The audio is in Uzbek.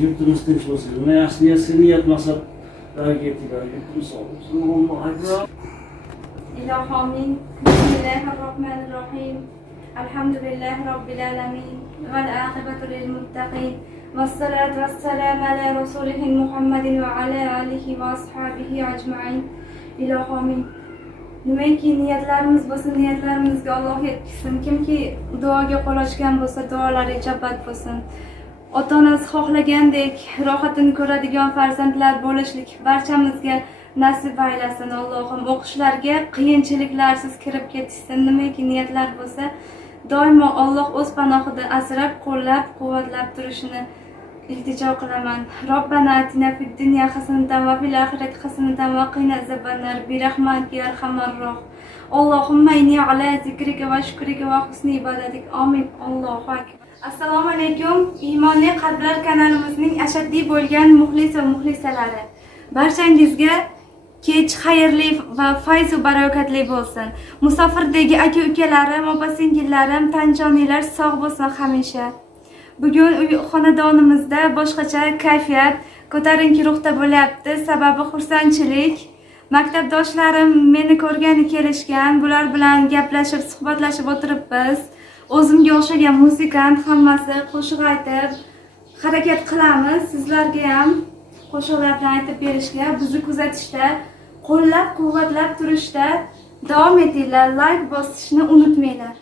Yurtimiz tinch bo'lsin. Nima yaxshi niyat maqsadlarga yetinglar. Yurtimiz sog' bo'lsin. Allohu akbar. Ilohomin. Bismillahirrohmanirrohim. Alhamdulillahi robbil alamin. Val aqibatu lil muttaqin. Vassalatu vassalamu ala rasulih Muhammadin va ala alihi va ashabihi ajma'in. Ilohomin. Nimaki niyatlarimiz bo'lsin, niyatlarimizga Alloh yetkazsin. Kimki duoga qo'l ochgan bo'lsa, duolari ijobat bo'lsin. Ota-onasi xohlagandek rohatini ko'radigan farzandlar bo'lishlik barchamizga nasib aylasin. Allohim o'qishlarga qiyinchiliklarsiz kirib ketishsin. Nimaki niyatlar bo'lsa, doimo Alloh o'z panohida asrab, qo'llab, quvvatlab turishini iltijo qilaman. Robbana atina fid dunya hasanatan va fil oxirati hasanatan va qina azabannar bi rahmatika ya arhamar rohim. Allohumma inni ala zikrika va shukrika va husni ibadatik. Amin. Allohu akbar. Assalomu alaykum. Iymonli qalblar kanalimizning ashaddiy bo'lgan muxlis va muxlisalari. Barchangizga kech xayrli va fayz va barakatli bo'lsin. Musofirdagi aka-ukalarim, opa-singillarim, tanjoniylar sog' bo'lsin hamisha. Bugun xonadonimizda boshqacha kayfiyat, ko'tarinki ruhda bo'lyapti. Sababi xursandchilik. Maktabdoshlarim meni ko'rgani kelishgan. Bular bilan gaplashib, suhbatlashib o'tiribmiz. O'zimga o'xshagan muzikant hammasi qo'shiq aytib harakat qilamiz. Sizlarga ham qo'shiqlarni aytib berishga, bizni kuzatishda, qo'llab-quvvatlab turishda davom etinglar. Like bosishni unutmanglar.